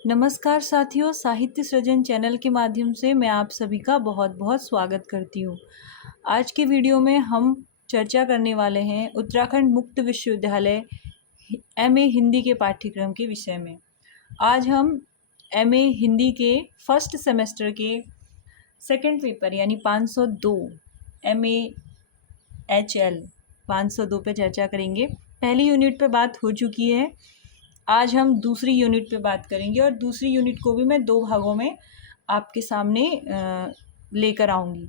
नमस्कार साथियों, साहित्य सृजन चैनल के माध्यम से मैं आप सभी का बहुत बहुत स्वागत करती हूँ। आज के वीडियो में हम चर्चा करने वाले हैं उत्तराखंड मुक्त विश्वविद्यालय एमए हिंदी के पाठ्यक्रम के विषय में। आज हम एमए हिंदी के फर्स्ट सेमेस्टर के सेकंड पेपर यानी 502 एमए एचएल 502 पे चर्चा करेंगे। पहली यूनिट पे बात हो चुकी है। आज हम दूसरी यूनिट पे बात करेंगे और दूसरी यूनिट को भी मैं 2 भागों में आपके सामने लेकर आऊँगी।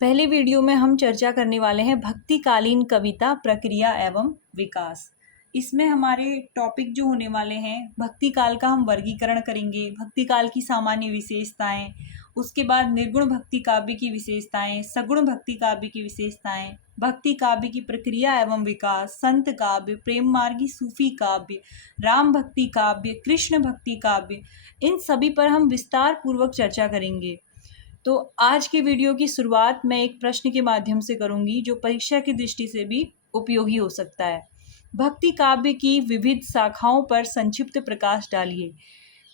पहले वीडियो में हम चर्चा करने वाले हैं भक्तिकालीन कविता प्रक्रिया एवं विकास। इसमें हमारे टॉपिक जो होने वाले हैं, भक्ति काल का हम वर्गीकरण करेंगे, भक्ति काल की सामान्य विशेषताएं, उसके बाद निर्गुण भक्ति काव्य की विशेषताएं, सगुण भक्ति काव्य की विशेषताएं, भक्ति काव्य की प्रक्रिया एवं विकास, संत काव्य, प्रेम मार्गी सूफी काव्य, राम भक्ति काव्य, कृष्ण भक्ति काव्य, इन सभी पर हम विस्तार पूर्वक चर्चा करेंगे। तो आज के वीडियो की शुरुआत मैं एक प्रश्न के माध्यम से करूंगी जो परीक्षा की दृष्टि से भी उपयोगी हो सकता है। भक्ति काव्य की विविध शाखाओं पर संक्षिप्त प्रकाश डालिए।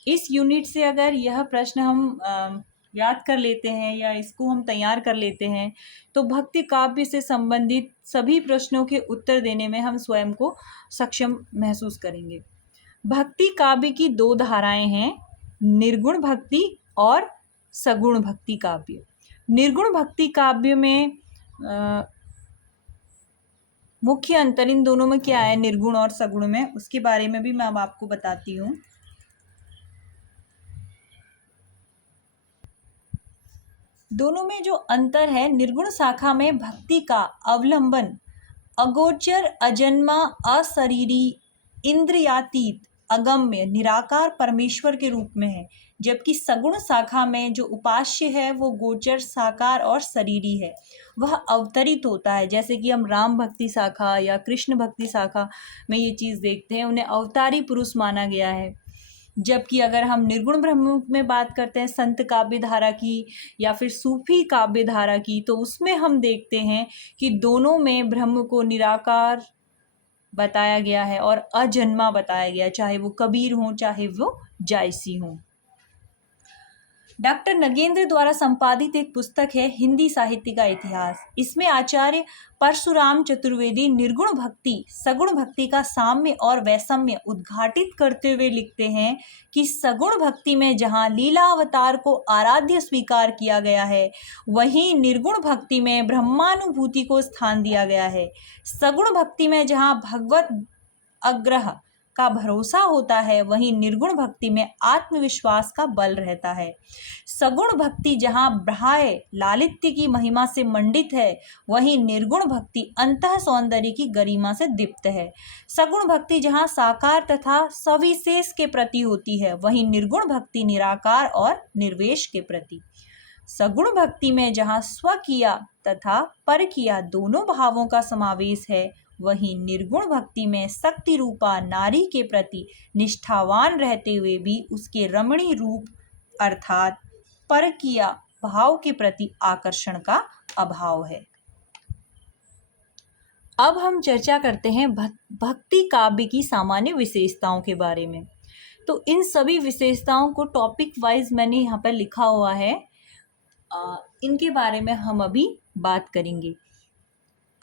इस यूनिट से अगर यह प्रश्न हम याद कर लेते हैं या इसको हम तैयार कर लेते हैं तो भक्ति काव्य से संबंधित सभी प्रश्नों के उत्तर देने में हम स्वयं को सक्षम महसूस करेंगे। भक्ति काव्य की 2 धाराएं हैं, निर्गुण भक्ति और सगुण भक्ति काव्य। निर्गुण भक्ति काव्य में मुख्य अंतर इन दोनों में क्या है, निर्गुण और सगुण में, उसके बारे में भी मैं अब आपको बताती हूँ। दोनों में जो अंतर है, निर्गुण शाखा में भक्ति का अवलंबन अगोचर, अजन्मा, अशरीरी, इंद्रियातीत, अगम्य, निराकार परमेश्वर के रूप में है, जबकि सगुण शाखा में जो उपास्य है वो गोचर, साकार और शरीरी है, वह अवतरित होता है। जैसे कि हम राम भक्ति शाखा या कृष्ण भक्ति शाखा में ये चीज़ देखते हैं, उन्हें अवतारी पुरुष माना गया है। जबकि अगर हम निर्गुण ब्रह्म में बात करते हैं, संत काव्य धारा की या फिर सूफी काव्य धारा की, तो उसमें हम देखते हैं कि दोनों में ब्रह्म को निराकार बताया गया है और अजन्मा बताया गया, चाहे वो कबीर हो चाहे वो जायसी हो। डॉक्टर नगेंद्र द्वारा संपादित एक पुस्तक है हिंदी साहित्य का इतिहास। इसमें आचार्य परशुराम चतुर्वेदी निर्गुण भक्ति सगुण भक्ति का साम्य और वैषम्य उद्घाटित करते हुए लिखते हैं कि सगुण भक्ति में जहाँ लीला अवतार को आराध्य स्वीकार किया गया है, वहीं निर्गुण भक्ति में ब्रह्मानुभूति को स्थान दिया गया है। सगुण भक्ति में जहाँ भगवत अग्रह का भरोसा होता है, वहीं निर्गुण भक्ति में आत्मविश्वास का बल रहता है। सगुण भक्ति जहाँ बाह्य लालित्य की महिमा से मंडित है, वहीं निर्गुण भक्ति अंतः सौंदर्य की गरिमा से दीप्त है। सगुण भक्ति जहाँ साकार तथा सविशेष के प्रति होती है, वहीं निर्गुण भक्ति निराकार और निर्वेश के प्रति। सगुण भक्ति में जहाँ स्वकीय तथा परकीय दोनों भावों का समावेश है, वहीं निर्गुण भक्ति में शक्ति रूपा नारी के प्रति निष्ठावान रहते हुए भी उसके रमणीय रूप अर्थात परकीय भाव के प्रति आकर्षण का अभाव है। अब हम चर्चा करते हैं भक्ति काव्य की सामान्य विशेषताओं के बारे में। तो इन सभी विशेषताओं को टॉपिक वाइज मैंने यहाँ पर लिखा हुआ है, इनके बारे में हम अभी बात करेंगे।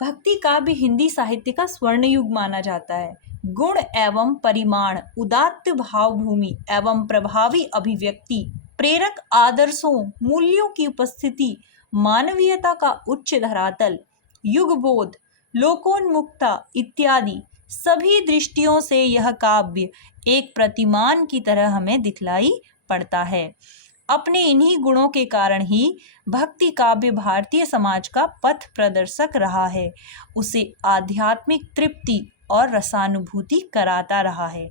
भक्ति काव्य हिंदी साहित्य का स्वर्ण युग माना जाता है। गुण एवं परिमाण, उदात्त भावभूमि एवं प्रभावी अभिव्यक्ति, प्रेरक आदर्शों मूल्यों की उपस्थिति, मानवीयता का उच्च धरातल, युगबोध, लोकोन्मुक्ता इत्यादि सभी दृष्टियों से यह काव्य एक प्रतिमान की तरह हमें दिखलाई पड़ता है। अपने इन्हीं गुणों के कारण ही भक्ति काव्य भारतीय समाज का पथ प्रदर्शक रहा है, उसे आध्यात्मिक तृप्ति और रसानुभूति कराता रहा है।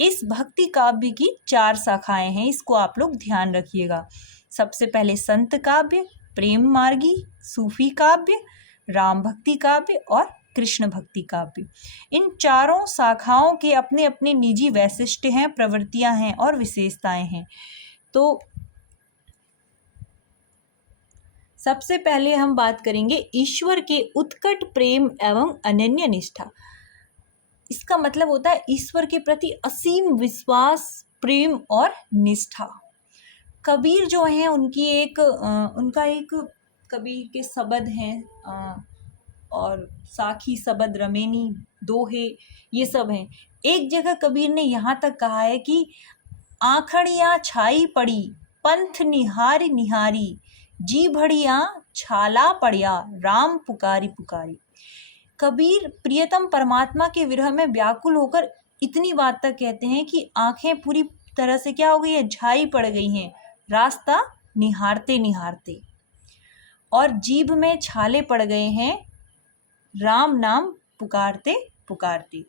इस भक्ति काव्य की 4 शाखाएं हैं, इसको आप लोग ध्यान रखिएगा। सबसे पहले संत काव्य, प्रेम मार्गी, सूफी काव्य, राम भक्ति काव्य और कृष्ण भक्ति काव्य। इन चारों शाखाओं के अपने अपने निजी वैशिष्ट्य हैं, प्रवृत्तियां हैं और विशेषताएं हैं। तो सबसे पहले हम बात करेंगे ईश्वर के उत्कट प्रेम एवं अनन्य निष्ठा। इसका मतलब होता है ईश्वर के प्रति असीम विश्वास प्रेम और निष्ठा। कबीर जो हैं उनका एक कबीर के शब्द हैं और साखी शब्द रमेनी दोहे, ये सब हैं। एक जगह कबीर ने यहाँ तक कहा है कि आखड़ियाँ छाई पड़ी पंथ निहारी निहारी, जी भड़िया छाला पड़िया राम पुकारी पुकारी। कबीर प्रियतम परमात्मा के विरह में व्याकुल होकर इतनी बात तक कहते हैं कि आंखें पूरी तरह से क्या हो गई है, झाई पड़ गई हैं रास्ता निहारते निहारते, और जीभ में छाले पड़ गए हैं राम नाम पुकारते पुकारते।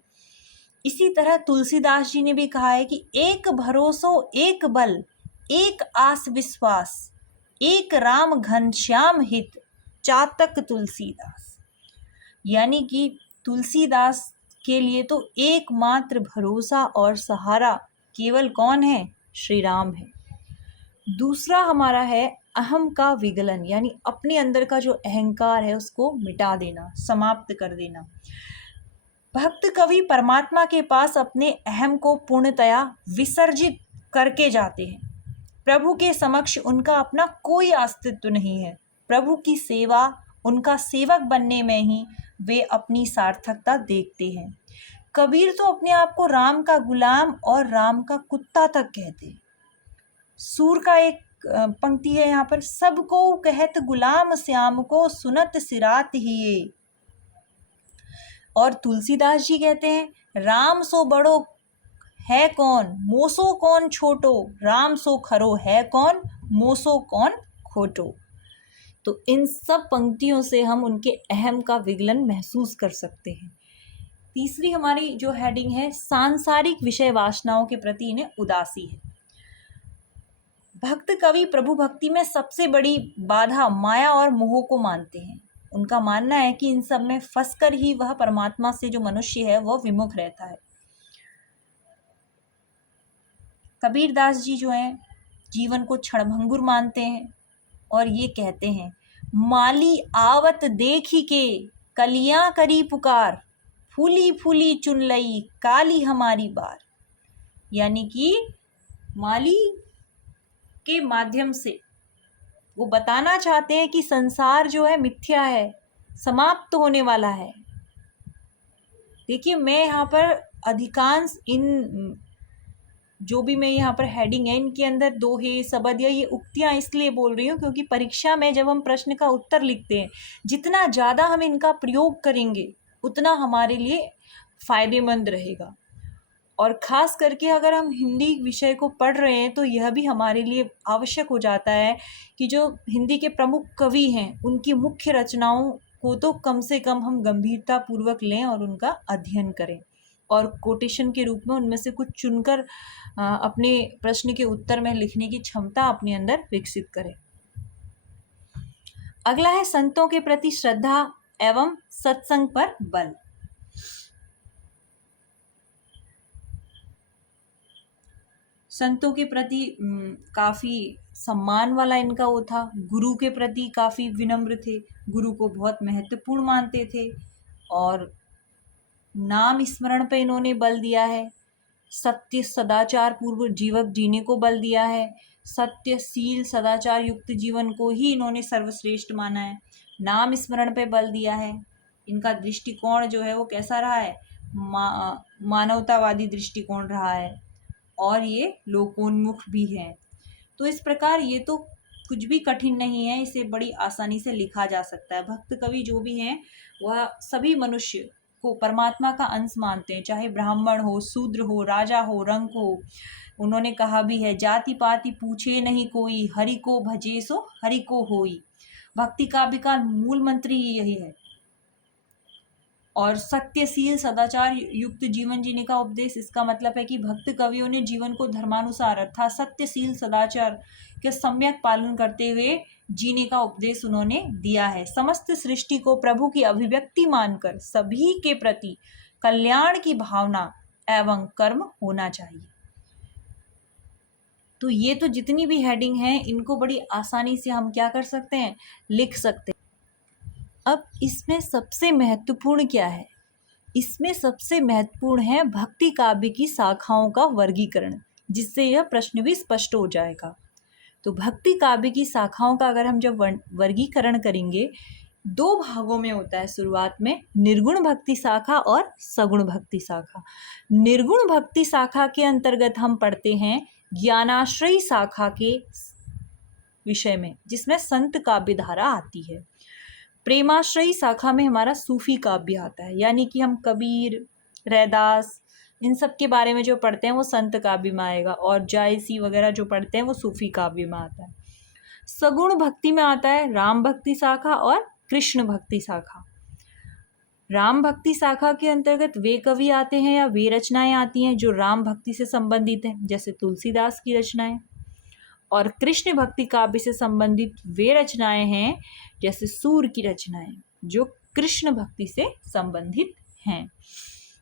इसी तरह तुलसीदास जी ने भी कहा है कि एक भरोसो एक बल एक आस विश्वास, एक राम घनश्याम हित चातक तुलसीदास। यानी कि तुलसीदास के लिए तो एकमात्र भरोसा और सहारा केवल कौन है, श्री राम है। दूसरा हमारा है अहम का विगलन, यानी अपने अंदर का जो अहंकार है उसको मिटा देना, समाप्त कर देना। भक्त कवि परमात्मा के पास अपने अहम को पूर्णतया विसर्जित करके जाते हैं। प्रभु के समक्ष उनका अपना कोई अस्तित्व नहीं है। प्रभु की सेवा, उनका सेवक बनने में ही वे अपनी सार्थकता देखते हैं। कबीर तो अपने आप को राम का गुलाम और राम का कुत्ता तक कहते हैं। सूर का एक पंक्ति है यहाँ पर, सबको कहत गुलाम श्याम को सुनत सिरात हिये। और तुलसीदास जी कहते हैं, राम सो बड़ो है कौन मोसो कौन छोटो, राम सो खरो है कौन मोसो कौन खोटो। तो इन सब पंक्तियों से हम उनके अहम का विगलन महसूस कर सकते हैं। तीसरी हमारी जो हेडिंग है, सांसारिक विषय वासनाओं के प्रति इन्हें उदासी है। भक्त कवि प्रभु भक्ति में सबसे बड़ी बाधा माया और मोह को मानते हैं। उनका मानना है कि इन सब में फंसकर ही वह परमात्मा से जो मनुष्य है वह विमुख रहता है। कबीरदास जी जो हैं जीवन को क्षणभंगुर मानते हैं और ये कहते हैं, माली आवत देखी के कलियां करी पुकार, फूली फूली चुन लई काली हमारी बार। यानी कि माली के माध्यम से वो बताना चाहते हैं कि संसार जो है मिथ्या है, समाप्त होने वाला है। देखिए, मैं यहाँ पर अधिकांश इन जो भी मैं यहाँ पर हेडिंग है इनके अंदर दोहे शब्द या ये उक्तियाँ इसलिए बोल रही हूँ क्योंकि परीक्षा में जब हम प्रश्न का उत्तर लिखते हैं, जितना ज़्यादा हम इनका प्रयोग करेंगे उतना हमारे लिए फ़ायदेमंद रहेगा। और ख़ास करके अगर हम हिंदी विषय को पढ़ रहे हैं तो यह भी हमारे लिए आवश्यक हो जाता है कि जो हिंदी के प्रमुख कवि हैं उनकी मुख्य रचनाओं को तो कम से कम हम गंभीरता पूर्वक लें और उनका अध्ययन करें और कोटेशन के रूप में उनमें से कुछ चुनकर अपने प्रश्न के उत्तर में लिखने की क्षमता अपने अंदर विकसित करें। अगला है संतों के प्रति श्रद्धा एवं सत्संग पर बल। संतों के प्रति काफ़ी सम्मान वाला इनका वो था। गुरु के प्रति काफ़ी विनम्र थे, गुरु को बहुत महत्वपूर्ण मानते थे और नाम स्मरण पे इन्होंने बल दिया है। सत्य सदाचार पूर्व जीवन जीने को बल दिया है। सत्य शील सदाचार युक्त जीवन को ही इन्होंने सर्वश्रेष्ठ माना है। नाम स्मरण पे बल दिया है। इनका दृष्टिकोण जो है वो कैसा रहा है, मानवतावादी दृष्टिकोण रहा है और ये लोकोन्मुख भी है। तो इस प्रकार ये तो कुछ भी कठिन नहीं है, इसे बड़ी आसानी से लिखा जा सकता है। भक्त कवि जो भी हैं वह सभी मनुष्य को परमात्मा का अंश मानते हैं, चाहे ब्राह्मण हो, शूद्र हो, राजा हो, रंक हो। उन्होंने कहा भी है, जाति पाति पूछे नहीं कोई, हरि को भजे सो हरि को होई। भक्ति काव्य का मूल मंत्र ही यही है। और सत्यशील सदाचार युक्त जीवन जीने का उपदेश, इसका मतलब है कि भक्त कवियों ने जीवन को धर्मानुसार अर्थात सत्यशील सदाचार के सम्यक पालन करते हुए जीने का उपदेश उन्होंने दिया है। समस्त सृष्टि को प्रभु की अभिव्यक्ति मानकर सभी के प्रति कल्याण की भावना एवं कर्म होना चाहिए। तो ये तो जितनी भी हेडिंग है इनको बड़ी आसानी से हम क्या कर सकते हैं, लिख सकते हैं। अब इसमें सबसे महत्वपूर्ण क्या है, इसमें सबसे महत्वपूर्ण है भक्ति काव्य की शाखाओं का वर्गीकरण, जिससे यह प्रश्न भी स्पष्ट हो जाएगा। तो भक्ति काव्य की शाखाओं का अगर हम जब वर्गीकरण करेंगे, 2 भागों में होता है शुरुआत में, निर्गुण भक्ति शाखा और सगुण भक्ति शाखा। निर्गुण भक्ति शाखा के अंतर्गत हम पढ़ते हैं ज्ञानाश्रयी शाखा के विषय में, जिसमें संत काव्य धारा आती है। प्रेमाश्रयी शाखा में हमारा सूफी काव्य आता है, यानी कि हम कबीर, रैदास, इन सब के बारे में जो पढ़ते हैं वो संत काव्य में आएगा, और जायसी वगैरह जो पढ़ते हैं वो सूफी काव्य में आता है। सगुण भक्ति में आता है राम भक्ति शाखा और कृष्ण भक्ति शाखा। राम भक्ति शाखा के अंतर्गत वे कवि आते हैं या वे रचनाएं आती हैं जो राम भक्ति से संबंधित हैं, जैसे तुलसीदास की रचनाएं। और कृष्ण भक्ति काव्य से संबंधित वे रचनाएं हैं जैसे सूर की रचनाएं, जो कृष्ण भक्ति से संबंधित हैं।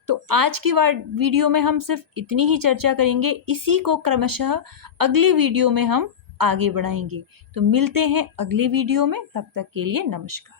तो आज की वीडियो में हम सिर्फ इतनी ही चर्चा करेंगे, इसी को क्रमशः अगले वीडियो में हम आगे बढ़ाएंगे। तो मिलते हैं अगले वीडियो में, तब तक के लिए नमस्कार।